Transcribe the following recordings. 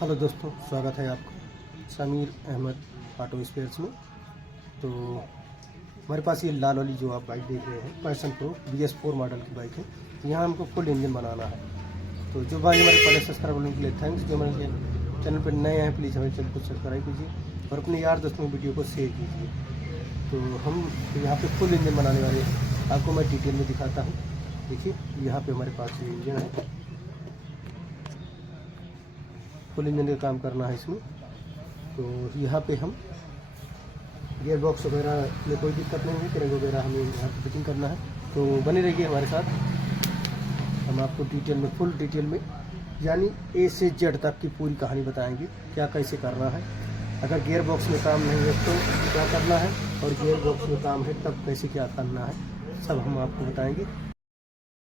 Hello दोस्तों, स्वागत है आपका समीर अहमद ऑटो स्पेयर्स में। तो हमारे पास ये लाल वाली जो आप बाइक देख रहे हैं पैशन प्रो BS4 मॉडल की बाइक है। यहाँ हमको फुल इंजन बनाना है। तो जो भाई हमारे पहले सब्सक्राइब करने के लिए थैंक्स। जो हमारे चैनल पर नए हैं प्लीज़ हमारे चैनल को सब्सक्राइब कीजिए और अपने यार दोस्तों में वीडियो को शेयर कीजिए। तो हम यहाँ पे फुल इंजन बनाने वाले हैं, आपको मैं डिटेल में दिखाता हूँ। देखिए यहाँ पे हमारे पास ये इंजन है, फुल इंजन का काम करना है इसमें। तो यहाँ पे हम गियर बॉक्स वगैरह में कोई दिक्कत नहीं है, क्रैंक वगैरह हमें यहाँ पे फिटिंग करना है। तो बने रहिए हमारे साथ, हम आपको डिटेल में फुल डिटेल में यानी A से Z तक की पूरी कहानी बताएंगे, क्या कैसे करना है। अगर गियर बॉक्स में काम नहीं है तो क्या करना है, और गियर बॉक्स में काम है तब कैसे क्या करना है, सब हम आपको बताएंगे।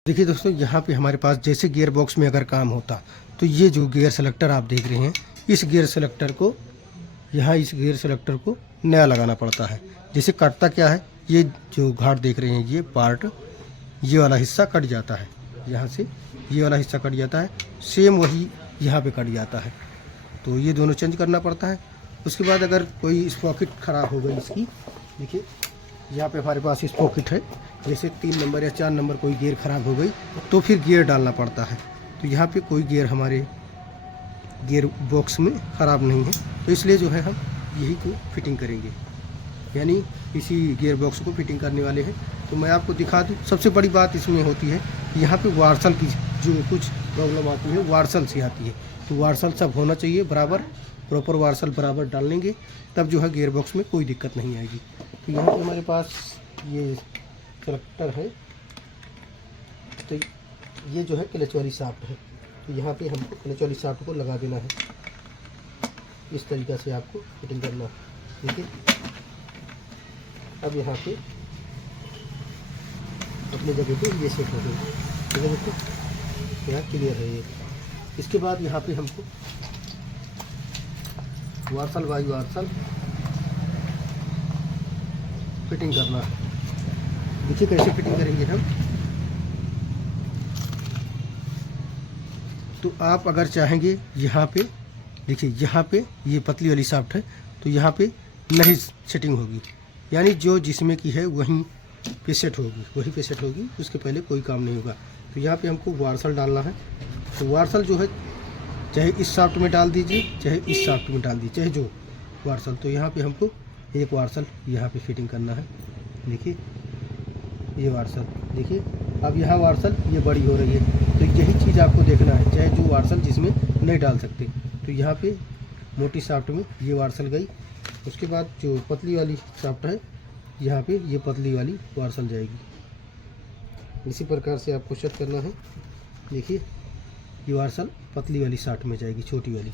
देखिए दोस्तों, यहाँ पे हमारे पास जैसे गियर बॉक्स में अगर काम होता तो ये जो गियर सेलेक्टर आप देख रहे हैं, इस गियर सेलेक्टर को यहाँ इस गियर सेलेक्टर को नया लगाना पड़ता है। जैसे कटता क्या है, ये जो घाट देख रहे हैं ये पार्ट, ये वाला हिस्सा कट जाता है, यहाँ से ये वाला हिस्सा कट जाता है, सेम वही यहाँ पे कट जाता है। तो ये दोनों चेंज करना पड़ता है। उसके बाद अगर कोई स्पॉकेट ख़राब हो गई इसकी, देखिए यहाँ पे हमारे पास स्पॉकेट है, जैसे 3 नंबर या 4 नंबर कोई गियर ख़राब हो गई तो फिर गियर डालना पड़ता है। तो यहाँ पे कोई गियर हमारे गियर बॉक्स में ख़राब नहीं है, तो इसलिए जो है हम यही को फिटिंग करेंगे, यानी इसी गियर बॉक्स को फिटिंग करने वाले हैं। तो मैं आपको दिखा दूँ, सबसे बड़ी बात इसमें होती है यहाँ पे वार्सल की जो कुछ प्रॉब्लम आती है वार्सल से आती है। तो वार्सल सब होना चाहिए बराबर, प्रॉपर वार्सल बराबर डाल लेंगे तब जो है गियर बॉक्स में कोई दिक्कत नहीं आएगी। तो यहाँ पे हमारे पास ये सेलेक्टर है, तो ये जो है क्लच वाली शाफ्ट है। तो यहाँ पे हमको क्लच वाली शाफ्ट को लगा देना है, इस तरीक़ा से आपको फिटिंग करना है। देखिए अब यहाँ पे अपनी जगह पे ये सेट हो गई, ठीक है दोस्तों, यहाँ क्लियर है ये। इसके बाद यहाँ पे हमको वार्सल बाई वार्सल फिटिंग करना है। देखिए कैसे फिटिंग करेंगे हम। तो आप अगर चाहेंगे यहाँ पे, देखिए यहाँ पे ये पतली वाली शाफ्ट है, तो यहाँ पे नहीं सेटिंग होगी, यानी जो जिसमें की है वहीं पे सेट होगी, वहीं पे सेट होगी, उसके पहले कोई काम नहीं होगा। तो यहाँ पे हमको वार्सल डालना है। तो वार्सल जो है चाहे इस शाफ्ट में डाल दीजिए, चाहे इस शाफ्ट में डाल दीजिए, चाहे जो वार्सल। तो यहाँ पे हमको एक वार्सल यहाँ पे फिटिंग करना है। देखिए ये वार्सल, देखिए अब यहाँ वार्सल ये बड़ी हो रही है, तो यही चीज़ आपको देखना है, चाहे जो वार्सल जिसमें नहीं डाल सकते। तो यहाँ पे मोटी शाफ्ट में ये वार्सल गई, उसके बाद जो पतली वाली शाफ्ट है यहाँ पे ये पतली वाली वार्सल जाएगी। इसी प्रकार से आपको सेट करना है। देखिए ये वार्सल पतली वाली शाफ्ट में जाएगी, छोटी वाली।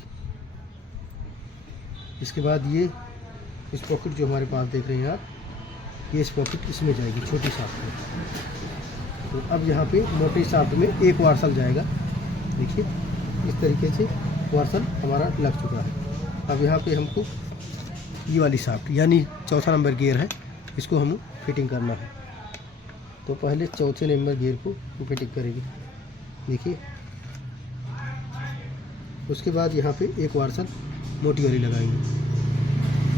इसके बाद ये स्पॉकेट जो हमारे पास देख रहे हैं आप, ये स्पॉकेट इसमें जाएगी, छोटी शाफ्ट में। तो अब यहाँ पे मोटी शाफ्ट में एक वार्सल जाएगा। देखिए इस तरीके से वार्सल हमारा लग चुका है। अब यहाँ पे हमको ये वाली शाफ्ट यानी चौथा नंबर गियर है, इसको हम फिटिंग करना है। तो पहले चौथे नंबर गियर को फिटिंग करेंगे। देखिए उसके बाद यहाँ पे एक वार्सल मोटी वाली लगाएंगे,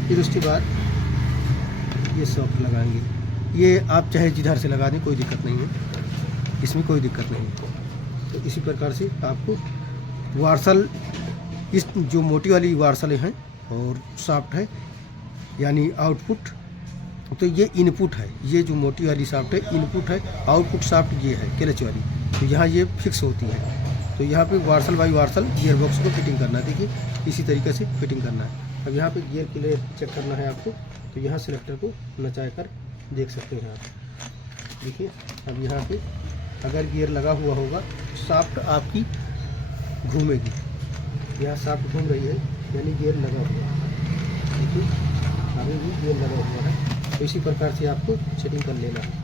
फिर उसके बाद ये सॉफ्ट लगाएंगे। ये आप चाहे जिधर से लगा दें, कोई दिक्कत नहीं है, इसमें कोई दिक्कत नहीं है। तो इसी प्रकार से आपको वार्सल, इस जो मोटी वाली वार्सल हैं और शाफ्ट है यानी आउटपुट, तो ये इनपुट है। ये जो मोटी वाली शाफ्ट है इनपुट है, आउटपुट शाफ्ट ये है क्लच वाली। तो यहाँ ये फिक्स होती है। तो यहाँ पे वार्सल बाई वार्सल गियर बॉक्स को फिटिंग करना है। देखिए इसी तरीके से फिटिंग करना है। अब यहाँ पे गियर क्लियर चेक करना है आपको, तो यहाँ सेलेक्टर को नचा कर देख सकते हैं आप। देखिए अब यहाँ पे अगर गियर लगा हुआ होगा तो शाफ्ट आपकी घूमेगी, यहाँ शाफ्ट घूम रही है यानी गियर लगा हुआ है। देखिए अभी भी गियर लगा हुआ है। तो इसी प्रकार से आपको सेटिंग कर लेना है।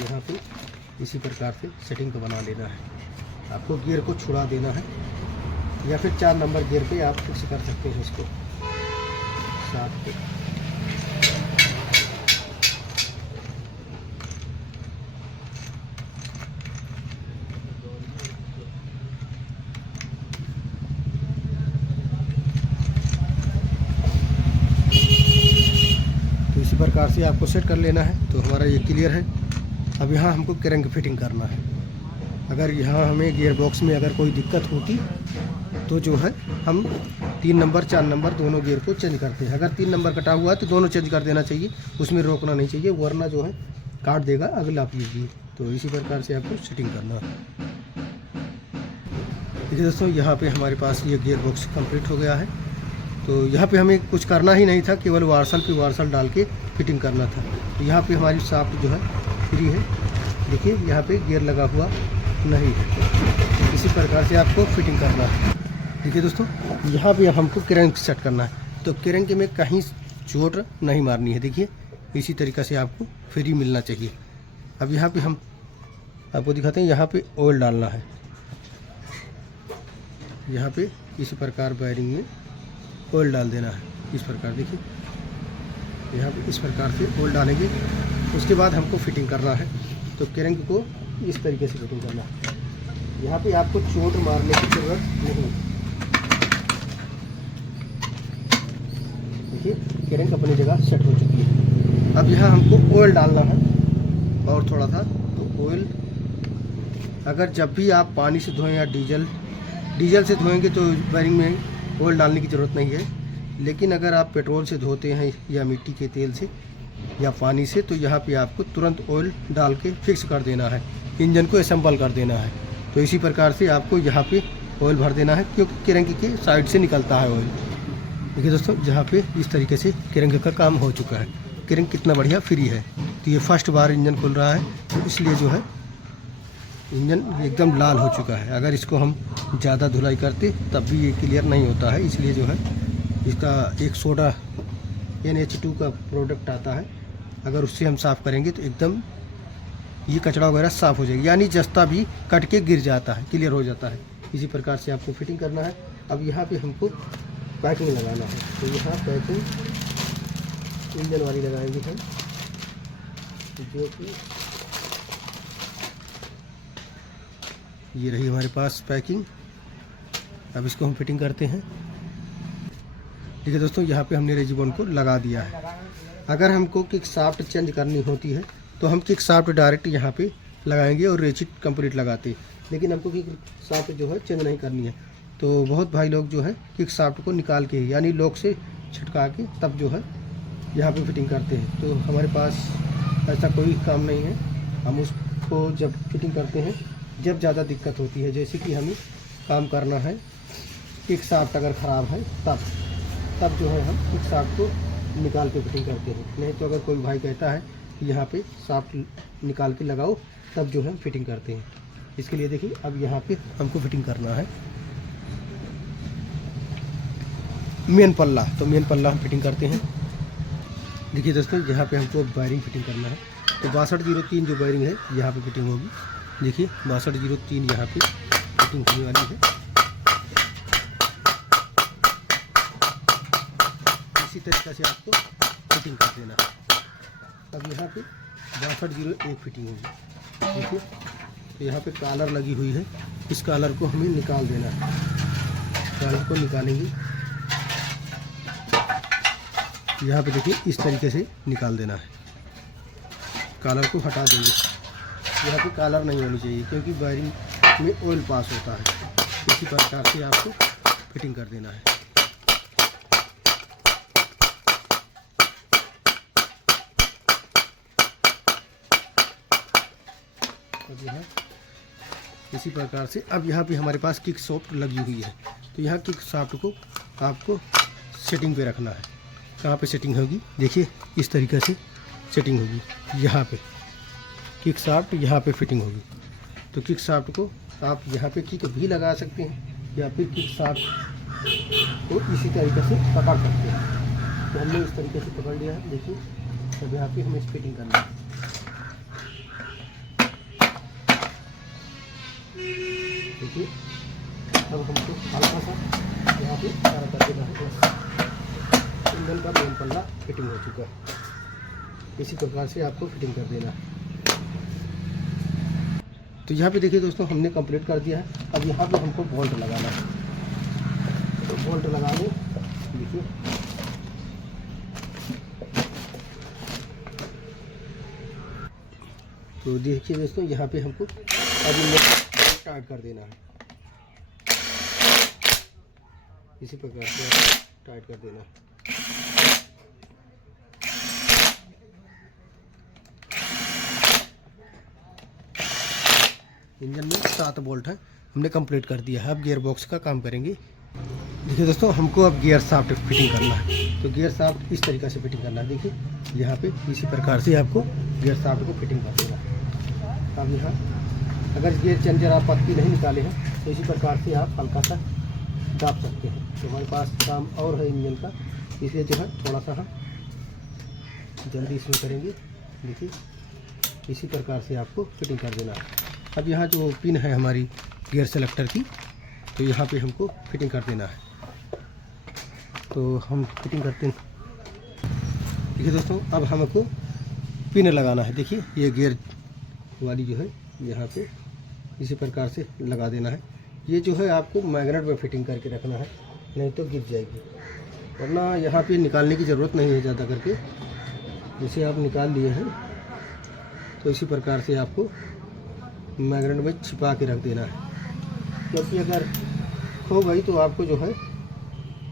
यहाँ पे इसी प्रकार से सेटिंग को बना लेना है। आपको गियर को छुड़ा देना है, या फिर 4 नंबर गियर पे आप फिक्स कर सकते हैं इसको साथ पे। तो इसी प्रकार से आपको सेट कर लेना है। तो हमारा ये क्लियर है। अब यहाँ हमको क्रैंक फिटिंग करना है। अगर यहाँ हमें गियर बॉक्स में अगर कोई दिक्कत होती तो जो है हम 3 नंबर 4 नंबर दोनों गियर को चेंज करते हैं। अगर 3 नंबर कटा हुआ है तो दोनों चेंज कर देना चाहिए, उसमें रोकना नहीं चाहिए, वरना जो है काट देगा अगला पीस। तो इसी प्रकार से आपको सेटिंग करना है। देखिए दोस्तों, यहाँ पे हमारे पास ये गियर बॉक्स कंप्लीट हो गया है। तो यहाँ पे हमें कुछ करना ही नहीं था, केवल वार्सल पे वार्सल डाल के फिटिंग करना था। तो यहाँ पे हमारी शाफ्ट जो है फ्री है। देखिए यहाँ पे गियर लगा हुआ नहीं है। इसी प्रकार से आपको फिटिंग करना है। देखिए दोस्तों, यहाँ पे हमको क्रैंक सेट करना है। तो क्रैंक में कहीं चोट नहीं मारनी है। देखिए इसी तरीक़े से आपको फ्री मिलना चाहिए। अब यहाँ पे हम आपको दिखाते हैं, यहाँ पे ऑयल डालना है। यहाँ पे इसी प्रकार वायरिंग में ऑयल डाल देना है। इस प्रकार देखिए, यहाँ पे इस प्रकार से ऑयल डालेंगे। उसके बाद हमको फिटिंग करना है। तो क्रैंक को इस तरीके से फिटिंग करना है। यहाँ पे आपको चोट मारने की ज़रूरत नहीं। देखिए क्रैंक अपनी जगह सेट हो चुकी है। अब यहाँ हमको ऑयल डालना है और थोड़ा सा। तो ऑयल अगर जब भी आप पानी से धोएं या डीजल से धोएंगे तो वायरिंग में ऑयल डालने की ज़रूरत नहीं है। लेकिन अगर आप पेट्रोल से धोते हैं या मिट्टी के तेल से या पानी से, तो यहाँ पे आपको तुरंत ऑयल डाल के फिक्स कर देना है, इंजन को असेंबल कर देना है। तो इसी प्रकार से आपको यहाँ पे ऑयल भर देना है, क्योंकि क्रैंक के साइड से निकलता है ऑयल। देखिए दोस्तों, यहाँ पे इस तरीके से क्रैंक का काम हो चुका है। क्रैंक कितना बढ़िया फ्री है। तो ये फर्स्ट बार इंजन खुल रहा है, तो इसलिए जो है इंजन एकदम लाल हो चुका है। अगर इसको हम ज़्यादा धुलाई करते तब भी ये क्लियर नहीं होता है। इसलिए जो है इसका एक सोडा NH2 का प्रोडक्ट आता है, अगर उससे हम साफ़ करेंगे तो एकदम ये कचरा वगैरह साफ़ हो जाएगा, यानी जस्ता भी कट के गिर जाता है, क्लियर हो जाता है। इसी प्रकार से आपको फिटिंग करना है। अब यहाँ पे हमको पैकिंग लगाना है। तो यहाँ पैकिंग इंजन वाली लगाएंगे हम, जो कि ये रही हमारे पास पैकिंग। अब इसको हम फिटिंग करते हैं। ठीक है दोस्तों, यहाँ पे हमने रेजिबोन को लगा दिया है। अगर हमको किक शाफ्ट चेंज करनी होती है तो हम किक शाफ्ट डायरेक्ट यहाँ पे लगाएंगे और रेचिट कंप्लीट लगाते। लेकिन हमको किक शाफ्ट जो है चेंज नहीं करनी है। तो बहुत भाई लोग जो है किक शाफ्ट को निकाल के यानी लॉक से छिटका के तब जो है यहाँ पे फिटिंग करते हैं। तो हमारे पास ऐसा कोई काम नहीं है। हम उसको जब फिटिंग करते हैं जब ज़्यादा दिक्कत होती है, जैसे कि हमें काम करना है, किक शाफ्ट अगर ख़राब है तब जो है हम किक शाफ्ट को निकाल के फिटिंग करते हैं। नहीं तो अगर कोई भाई कहता है कि यहाँ पे शाफ्ट निकाल के लगाओ, तब जो है फिटिंग करते हैं। इसके लिए देखिए, अब यहाँ पे हमको फिटिंग करना है मेन पल्ला। तो मेन पल्ला हम फिटिंग करते हैं। देखिए दोस्तों, यहाँ पे हमको वायरिंग फिटिंग करना है। तो 6203 जो वायरिंग है यहाँ पे फिटिंग होगी। देखिए 6203 यहाँ पे फिटिंग होने वाली है। इसी तरीके से आपको फिटिंग कर देना है। अब यहाँ पे 6201 फिटिंग होगी। देखिए, तो यहाँ पे कॉलर लगी हुई है, इस कॉलर को हमें निकाल देना है। कॉलर को निकालेंगे, यहाँ पे देखिए इस तरीके से निकाल देना है। कॉलर को हटा देंगे। यहाँ पे कॉलर नहीं होनी चाहिए, क्योंकि वायरिंग में ऑयल पास होता है। इसी प्रकार से आपको फिटिंग कर देना है। अब यहाँ इसी प्रकार से, अब यहाँ पे हमारे पास किक शाफ्ट लगी हुई है। तो यहाँ किक शाफ्ट को आपको सेटिंग पे रखना है। कहाँ पे सेटिंग होगी? देखिए इस तरीके से सेटिंग होगी। यहाँ पे किक शाफ्ट यहाँ पे फिटिंग होगी। तो किक शाफ्ट को आप यहाँ पे किक भी लगा सकते हैं, या फिर किक शाफ्ट को इसी तरीके से पकड़ सकते हैं। तो हमने इस तरीके से पकड़ लिया है। देखिए, अब यहाँ पे हमें फिटिंग करना है। देखिए अब हमको हल्का सा यहाँ पे इशारा कर देना है, बस इंजन का मेन पल्ला फिटिंग हो चुका है। इसी प्रकार से आपको फिटिंग कर देना है। तो यहाँ पे देखिए दोस्तों, हमने कंप्लीट कर दिया है। अब यहाँ पे हमको बोल्ट लगाना है। तो बोल्ट लगाने देखिए, तो देखिए दोस्तों, यहाँ पे हमको अभी स्टार्ट कर देना है। इसी प्रकार से टाइट कर देना है। इंजन में 7 बोल्ट है, हमने कंप्लीट कर दिया है। अब गियर बॉक्स का काम करेंगे। देखिए दोस्तों, हमको अब गियर शाफ्ट फिटिंग करना है। तो गियर शाफ्ट इस तरीक़े से फिटिंग करना है। देखिए यहाँ पे इसी प्रकार से आपको गियर शाफ्ट को फिटिंग कर देना है। अब यहाँ अगर गियर चेंजर आप पत्ती नहीं निकाले हैं तो इसी प्रकार से आप हल्का सा दाब सकते हैं। तो हमारे पास काम और है इंजन का, इसलिए जो है थोड़ा सा हम जल्दी इसमें करेंगे। देखिए इसी प्रकार से आपको फिटिंग कर देना है। अब यहाँ जो पिन है हमारी गियर सेलेक्टर की, तो यहाँ पे हमको फिटिंग कर देना है। तो हम फिटिंग करते हैं। देखिए दोस्तों, अब हमको पिन लगाना है। देखिए ये गियर वाली जो है यहाँ पे इसी प्रकार से लगा देना है। ये जो है आपको मैग्नेट में फिटिंग करके रखना है, नहीं तो गिर जाएगी। वरना यहाँ पे निकालने की ज़रूरत नहीं है ज़्यादा करके। जैसे आप निकाल लिए हैं तो इसी प्रकार से आपको मैग्नेट में छिपा के रख देना है, क्योंकि अगर खो गई तो आपको जो है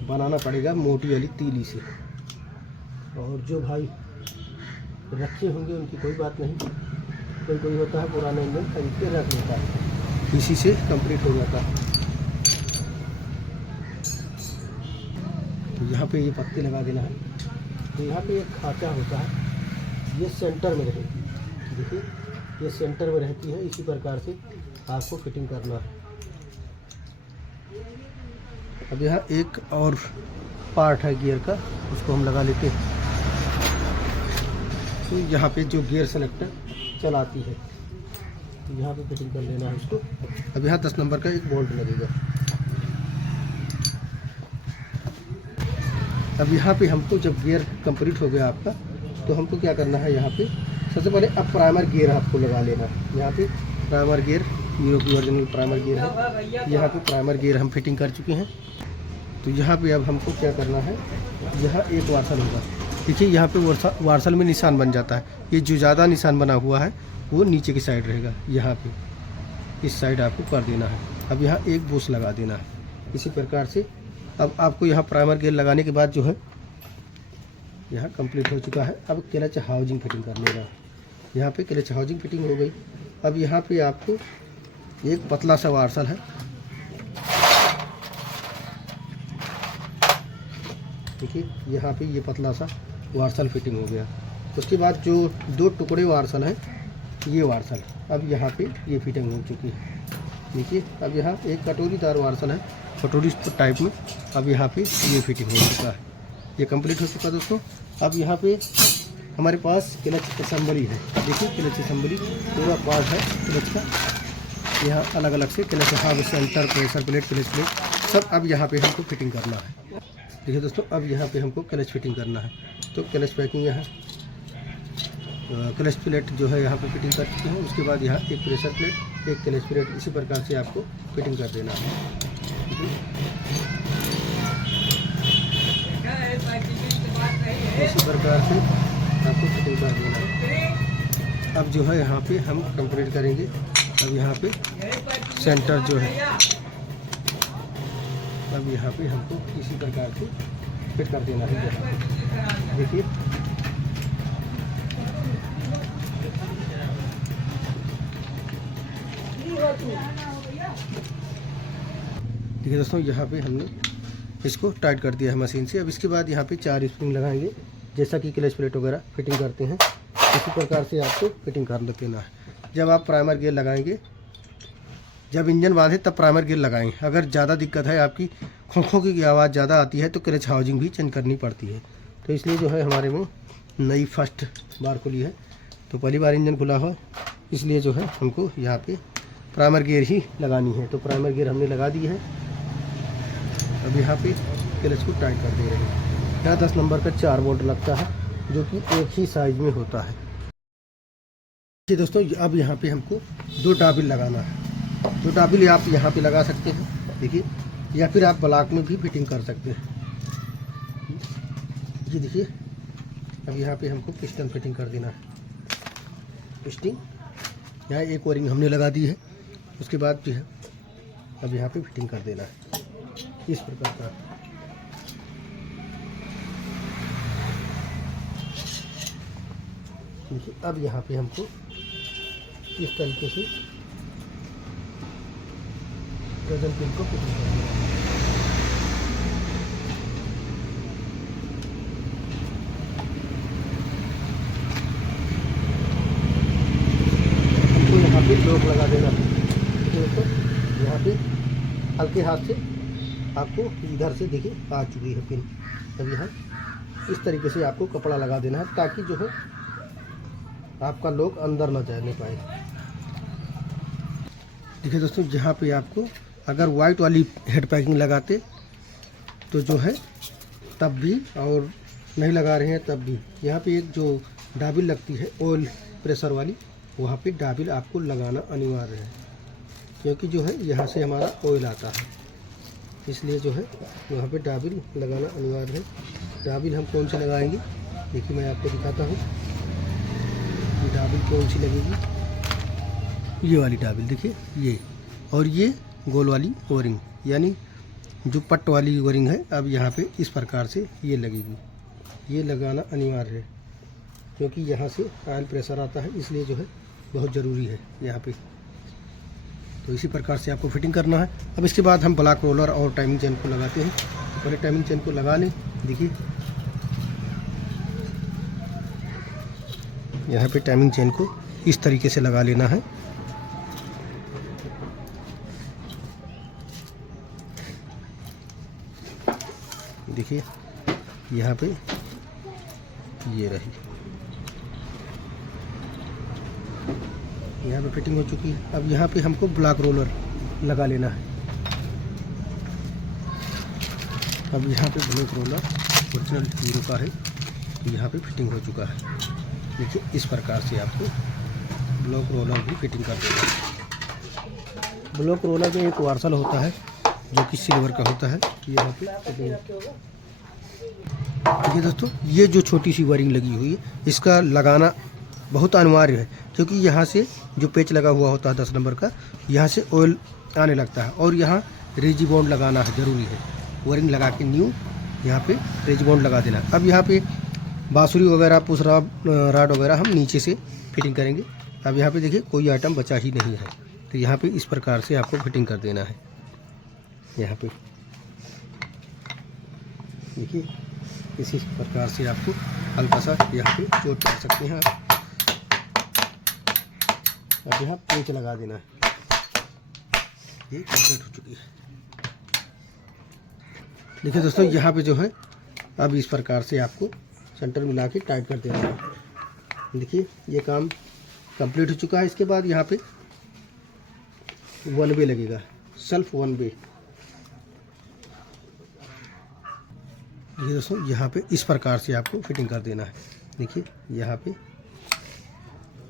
बनाना पड़ेगा मोटी वाली तीली से। और जो भाई रखे होंगे उनकी कोई बात नहीं, कोई होता है पुराना इंजन खरीद के रख लेता है, इसी से कंप्लीट हो जाता है। तो यहाँ पे ये पत्ती लगा देना है। तो यहाँ पे एक खांचा होता है, ये सेंटर में रहेगी। देखिए ये सेंटर में रहती है, इसी प्रकार से आपको फिटिंग करना है। अब यहाँ एक और पार्ट है गियर का, उसको हम लगा लेते हैं। तो यहाँ पे जो गियर सेलेक्टर चलाती है, तो यहाँ पे फिटिंग कर लेना है उसको। अब यहाँ 10 नंबर का एक बोल्ट लगेगा। अब यहाँ पे हमको जब गियर कंप्लीट हो गया आपका, तो हमको क्या करना है, यहाँ पे सबसे पहले अब प्राइमर गियर आपको लगा लेना है। यहाँ पे प्राइमर गियर हीरो की ओरिजिनल प्राइमर गियर है। यहाँ पे प्राइमर गियर हम फिटिंग कर चुके हैं। तो यहाँ पे अब हमको क्या करना है, यहाँ एक वार्सल होगा। देखिए यहाँ पे वार्सल में निशान बन जाता है। ये जो ज़्यादा निशान बना हुआ है वो नीचे की साइड रहेगा, यहाँ पे इस साइड आपको कर देना है। अब यहाँ एक बूस लगा देना है इसी प्रकार से। अब आपको यहाँ प्राइमर गियर लगाने के बाद जो है यहाँ कंप्लीट हो चुका है। अब क्लच हाउजिंग फिटिंग करने का, यहाँ पे क्लच हाउजिंग फिटिंग हो गई। अब यहाँ पे आपको एक पतला सा वार्सल है, देखिए यहाँ पे ये पतला सा वार्सल फिटिंग हो गया। उसके बाद जो 2 टुकड़े वार्सल हैं, ये वार्सल अब यहाँ पे ये फिटिंग हो चुकी है। देखिए अब यहाँ एक कटोरीदार वार्सल है, कटोरी टाइप में। अब यहाँ पे ये फिटिंग हो चुका है, ये कंप्लीट हो चुका है दोस्तों। अब यहाँ पे हमारे पास क्लच असेंबली है। देखिए क्लच असेंबली पूरा पार्ट है क्लच का। यहाँ अलग अलग से clutch hub, centre, pressure plate, clutch plate सब अब यहाँ पे हमको फिटिंग करना है। देखिए दोस्तों, अब यहाँ पे हमको क्लच फिटिंग करना है। तो क्लच पैकिंग यहाँ क्लच प्लेट जो है यहाँ पे फिटिंग कर चुके हैं। उसके बाद यहाँ एक प्रेशर प्लेट, एक क्लच प्लेट, इसी प्रकार से आपको फिटिंग कर देना है। इसी प्रकार से आपको फिटिंग कर देना है। अब जो है यहाँ पे हम कंप्लीट करेंगे। अब यहाँ पे सेंटर जो है, अब यहाँ पे हमको इसी प्रकार से फिट कर देना है। देखिए देखिए दोस्तों, यहाँ पे हमने इसको टाइट कर दिया है मशीन से। अब इसके बाद यहाँ पे 4 स्प्रिंग लगाएंगे, जैसा कि क्लच प्लेट वगैरह फिटिंग करते हैं इसी प्रकार से आपको फिटिंग कर देना है। जब आप प्राइमर गियर लगाएंगे, जब इंजन बांधे तब प्राइमर गियर लगाएंगे। अगर ज़्यादा दिक्कत है, आपकी खोखों की आवाज़ ज़्यादा आती है, तो क्लच हाउजिंग भी चेंज करनी पड़ती है। तो इसलिए जो है हमारे में नई फर्स्ट बार खुली है, तो पहली बार इंजन खुला हो, इसलिए जो है हमको यहाँ पे प्राइमर गियर ही लगानी है। तो प्राइमर गियर हमने लगा दी है। अब यहाँ पे क्लच को टाइट कर दे रहे हैं। यहाँ 10 नंबर का 4 बोल्ट लगता है जो कि एक ही साइज में होता है। जी दोस्तों, अब यहाँ पे हमको 2 टाबिल लगाना है। 2 टाबिल आप यहाँ पे लगा सकते हैं, देखिए, या फिर आप ब्लॉक में भी फिटिंग कर सकते हैं। ये देखिए, अब यहाँ पे हमको पिस्टन फिटिंग कर देना है। पिस्टिंग यहाँ एक ओरिंग हमने लगा दी है, उसके बाद जो है अब यहाँ पे फिटिंग कर देना है इस प्रकार का। देखिए, अब यहाँ पे हमको इस तरीके से गजल पिन को फिटिंग कर देना है। हमको यहाँ पे लॉक लगा देना है। दोस्तों, यहाँ पे हल्के हाथ से आपको इधर से देखिए आ चुकी है पिन। अब यहाँ इस तरीके से आपको कपड़ा लगा देना है ताकि जो है आपका लॉक अंदर ना जाने पाए। देखिए दोस्तों, जहाँ पे आपको अगर वाइट वाली हेड पैकिंग लगाते तो जो है तब भी, और नहीं लगा रहे हैं तब भी, यहाँ पे एक जो डाबिल लगती है ऑयल प्रेशर वाली, वहाँ पे डाबिल आपको लगाना अनिवार्य है, क्योंकि जो है यहाँ से हमारा ऑयल आता है, इसलिए जो है वहाँ पे डाबिल लगाना अनिवार्य है। डाबिल हम कौन सी लगाएंगे, देखिए मैं आपको दिखाता हूँ। ये डाबिल कौन सी लगेगी, ये वाली डाबिल देखिए, ये, और ये गोल वाली ओरिंग, यानी जो पट वाली ओरिंग है, अब यहाँ पे इस प्रकार से ये लगेगी। ये लगाना अनिवार्य है क्योंकि यहाँ से ऑयल प्रेशर आता है, इसलिए जो है बहुत ज़रूरी है यहाँ पे। तो इसी प्रकार से आपको फिटिंग करना है। अब इसके बाद हम ब्लॉक रोलर और टाइमिंग चेन को लगाते हैं। तो पहले टाइमिंग चेन को लगा लें। देखिए, यहाँ पे टाइमिंग चेन को इस तरीके से लगा लेना है। देखिए, यहाँ पे ये रही, यहाँ पे फिटिंग हो चुकी है। अब यहाँ पे हमको ब्लॉक रोलर लगा लेना है। अब यहाँ पे ब्लॉक रोलर ओरिजिनल हीरो का है, तो यहाँ पे फिटिंग हो चुका है। देखिए, इस प्रकार से आपको ब्लॉक रोलर भी फिटिंग कर देना है। ब्लॉक रोलर में एक वार्सल होता है जो कि सिल्वर का होता है। यहाँ पे देखिए दोस्तों, ये जो छोटी सी वायरिंग लगी हुई है, इसका लगाना बहुत अनिवार्य है, क्योंकि यहाँ से जो पेच लगा हुआ होता है 10 नंबर का, यहाँ से ऑयल आने लगता है, और यहाँ रेजी बॉन्ड लगाना है, ज़रूरी है। वायरिंग लगा के न्यू यहाँ पे रेजी बॉन्ड लगा देना। अब यहाँ पे बांसुरी वगैरह, पुश राड वगैरह हम नीचे से फिटिंग करेंगे। अब यहाँ पे देखिए, कोई आइटम बचा ही नहीं है, तो यहाँ पे इस प्रकार से आपको फिटिंग कर देना है। यहाँ पे देखिए, इसी प्रकार से आपको हल्का सा यहाँ पे चोट कर सकते हैं। अब यहाँ पेच लगा देना है। ये कंप्लीट हो चुकी है। देखिए दोस्तों, यहाँ पे जो है अब इस प्रकार से आपको सेंटर मिला के टाइट कर देना है। देखिए, ये काम कंप्लीट हो चुका है। इसके बाद यहाँ पे 1 वे लगेगा, सेल्फ 1 वे। देखिए दोस्तों, यहाँ पे इस प्रकार से आपको फिटिंग कर देना है। देखिए, यहाँ पे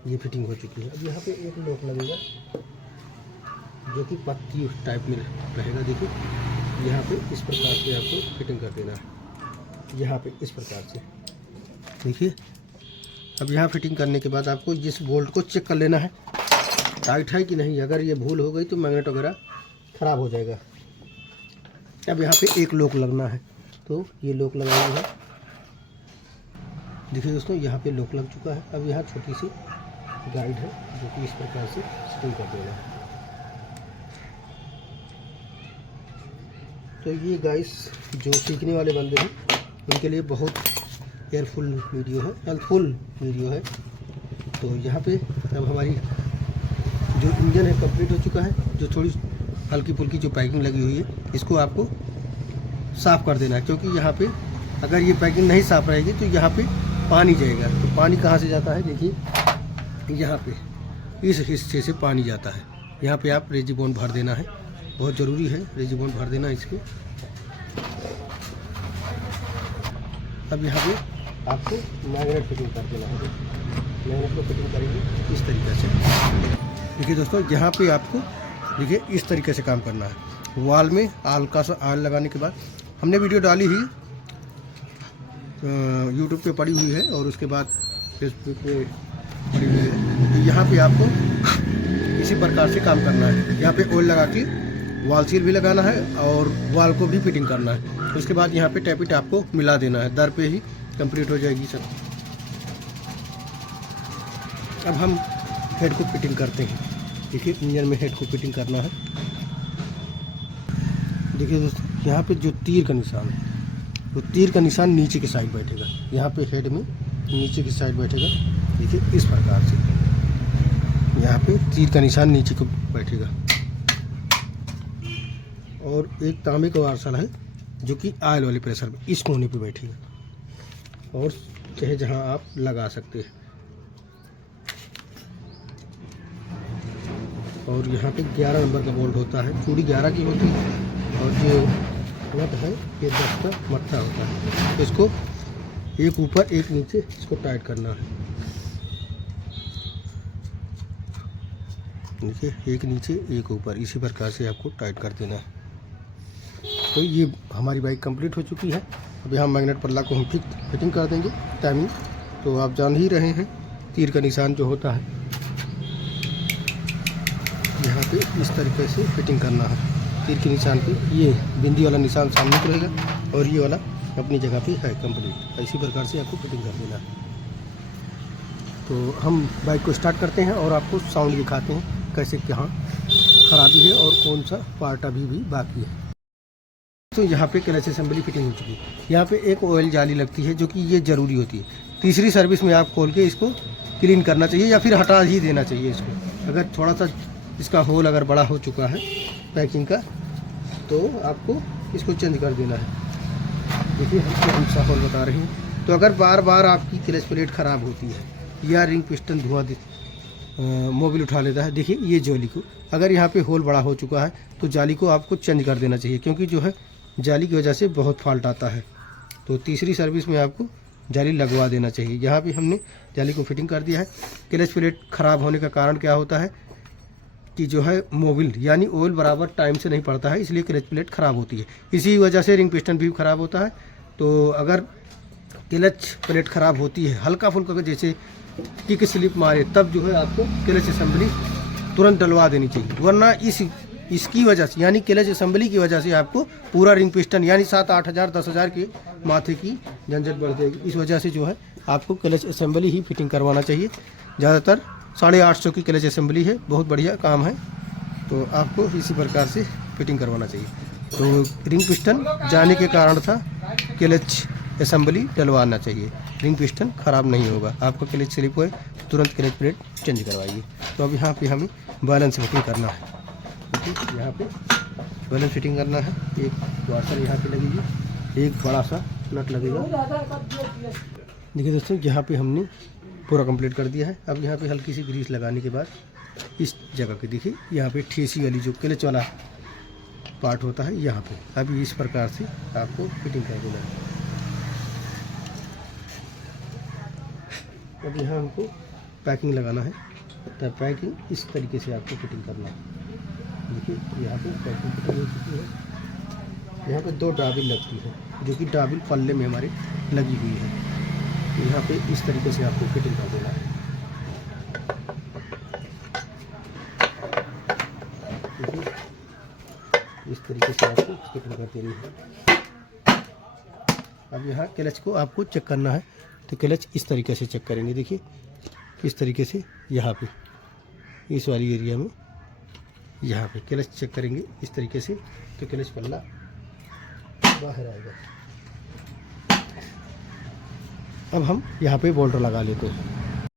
ये फिटिंग हो चुकी है। अब यहाँ पे एक लॉक लगेगा जो कि पत्ती टाइप में रहेगा। देखिए, यहाँ पे इस प्रकार से आपको फिटिंग कर देना है। यहाँ पे इस प्रकार से देखिए। अब यहाँ फिटिंग करने के बाद आपको जिस बोल्ट को चेक कर लेना है टाइट है कि नहीं। अगर ये भूल हो गई तो मैग्नेट वगैरह ख़राब हो जाएगा। अब यहाँ पे एक लॉक लगना है, तो ये लॉक लगाएंगे। देखिए दोस्तों, यहाँ पे लॉक लग चुका है। अब यहाँ छोटी सी गाइड है जो कि इस प्रकार से फिटिंग कर देना है। तो ये गाइस जो सीखने वाले बंदे हैं उनके लिए बहुत हेल्पफुल वीडियो है। तो यहाँ पे अब हमारी जो इंजन है कंप्लीट हो चुका है। जो थोड़ी हल्की फुल्की जो पैकिंग लगी हुई है, इसको आपको साफ़ कर देना है, क्योंकि यहाँ पे अगर ये पैकिंग नहीं साफ़ रहेगी तो यहाँ पे पानी जाएगा। तो पानी कहाँ से जाता है, देखिए यहाँ पे इस हिस्से से पानी जाता है। यहाँ पे आप रेजी बॉन्ड भर देना है, बहुत ज़रूरी है रेजी बॉन्ड भर देना इसको। अब यहाँ पे आपको मैग्नेट फिटिंग कर देना है। मैग्नेट को फिटिंग करेंगे इस तरीके से। देखिए दोस्तों, यहाँ पे आपको देखिए इस तरीके से काम करना है। वॉल में हल्का सा ऑयल लगाने के बाद हमने वीडियो डाली ही यूट्यूब पे पड़ी हुई है और उसके बाद फेसबुक पे पड़ी हुई है। तो यहाँ पे आपको इसी प्रकार से काम करना है। यहाँ पे ऑयल लगा के वॉल सील भी लगाना है और वॉल को भी फिटिंग करना है। उसके बाद यहाँ पे टैप इट आपको मिला देना है। दर पे ही कंप्लीट हो जाएगी सब। अब हम हेड को फिटिंग करते हैं। देखिए इंजन में हेड को फिटिंग करना है। देखिए दोस्तों, यहाँ पे जो तीर का निशान है, तो तीर का निशान नीचे की साइड बैठेगा। यहाँ पे हेड में नीचे की साइड बैठेगा। देखिए इस प्रकार से यहाँ पे तीर का निशान नीचे को बैठेगा। और एक तांबे का वार्सल है जो कि ऑयल वाले प्रेशर में इस कोने पे बैठेगा और चाहे जहाँ आप लगा सकते हैं। और यहाँ पे 11 नंबर का बोल्ट होता है। चूड़ी 11 की होती है और जो नट है ये 10 का मट्ठा होता है। इसको एक ऊपर एक नीचे इसको टाइट करना है। देखिए एक नीचे एक ऊपर, इसी प्रकार से आपको टाइट कर देना है। तो ये हमारी बाइक कंप्लीट हो चुकी है। अब यहाँ मैग्नेट पल्ला को हम फिटिंग कर देंगे। टाइमिंग तो आप जान ही रहे हैं, तीर का निशान जो होता है यहाँ पे इस तरीके से फिटिंग करना है। तीर के निशान पे ये बिंदी वाला निशान सामने को रहेगा और ये वाला अपनी जगह पे है कंप्लीट। इसी प्रकार से आपको फिटिंग कर देना है। तो हम बाइक को स्टार्ट करते हैं और आपको साउंड दिखाते हैं कैसे कहाँ खराबी है और कौन सा पार्ट अभी भी बाकी है। तो यहाँ पे क्लच असेंबली फिटिंग हो चुकी है। यहाँ पे एक ऑयल जाली लगती है जो कि ये ज़रूरी होती है। तीसरी सर्विस में आप खोल के इसको क्लीन करना चाहिए या फिर हटा ही देना चाहिए इसको। अगर थोड़ा सा इसका होल अगर बड़ा हो चुका है पैकिंग का तो आपको इसको चेंज कर देना है। देखिए हमको कौन सा होल बता रहे हैं। तो अगर बार बार आपकी क्लच प्लेट ख़राब होती है या रिंग पिस्टन धुआं मोबिल उठा लेता है, देखिए ये जाली को अगर यहाँ पे होल बड़ा हो चुका है तो जाली को आपको चेंज कर देना चाहिए, क्योंकि जो है जाली की वजह से बहुत फॉल्ट आता है। तो तीसरी सर्विस में आपको जाली लगवा देना चाहिए। यहाँ पे हमने जाली को फिटिंग कर दिया है। क्लच प्लेट ख़राब होने का कारण क्या होता है कि जो है मोबिल यानी ऑयल बराबर टाइम से नहीं पड़ता है, इसलिए क्लच प्लेट ख़राब होती है। इसी वजह से रिंग पिस्टन भी ख़राब होता है। तो अगर क्लच प्लेट ख़राब होती है हल्का फुल्का जैसे किक स्लिप मारे तब जो है आपको क्लच असेंबली तुरंत डलवा देनी चाहिए, वरना इसकी वजह से यानी क्लच असेंबली की वजह से आपको पूरा रिंग पिस्टन यानी 7-8 हज़ार 10 हज़ार के माथे की झंझट बढ़ जाएगी। इस वजह से जो है आपको क्लच असेंबली ही फिटिंग करवाना चाहिए। ज़्यादातर 850 की क्लच असेंबली है, बहुत बढ़िया काम है। तो आपको इसी प्रकार से फिटिंग करवाना चाहिए। तो रिंग पिस्टन जाने के कारण था, क्लच असेंबली डलवाना चाहिए। रिंग पिस्टन ख़राब नहीं होगा। आपका क्लच स्लिप हुए तो तुरंत क्लच प्लेट चेंज करवाइए। तो अब यहाँ पे हमें बैलेंस फिटिंग करना है। देखिए यहाँ पे बैलेंस फिटिंग करना है। एक वाशर यहाँ पे लगेगी, एक बड़ा सा नट लगेगा। देखिए दोस्तों, यहाँ पे हमने पूरा कंप्लीट कर दिया है। अब यहाँ पे हल्की सी ग्रीस लगाने के बाद इस जगह पे देखिए यहाँ पे ठेसी वाली जो क्लच वाला पार्ट होता है यहाँ पे अभी इस प्रकार से आपको फिटिंग कर देना है। अब यहाँ हमको पैकिंग लगाना है। तो पैकिंग इस तरीके से आपको फिटिंग करना है। देखिए यहाँ पे पैकिंग फिटिंग हो चुकी है। यहाँ पे 2 डाबिल लगती है जो कि डाबिल पल्ले में हमारे लगी हुई है। यहाँ पे इस तरीके से आपको फिटिंग कर देना है। देखिए इस तरीके से आपको फिटिंग कर देनी है। अब यहाँ क्लच को आपको चेक करना है। तो क्लच इस तरीके से चेक करेंगे। देखिए इस तरीके से यहाँ पे इस वाली एरिया में यहाँ पे क्लच चेक करेंगे इस तरीके से। तो क्लच पल्ला बाहर आएगा। अब हम यहाँ पे बोल्ट लगा लेते हैं।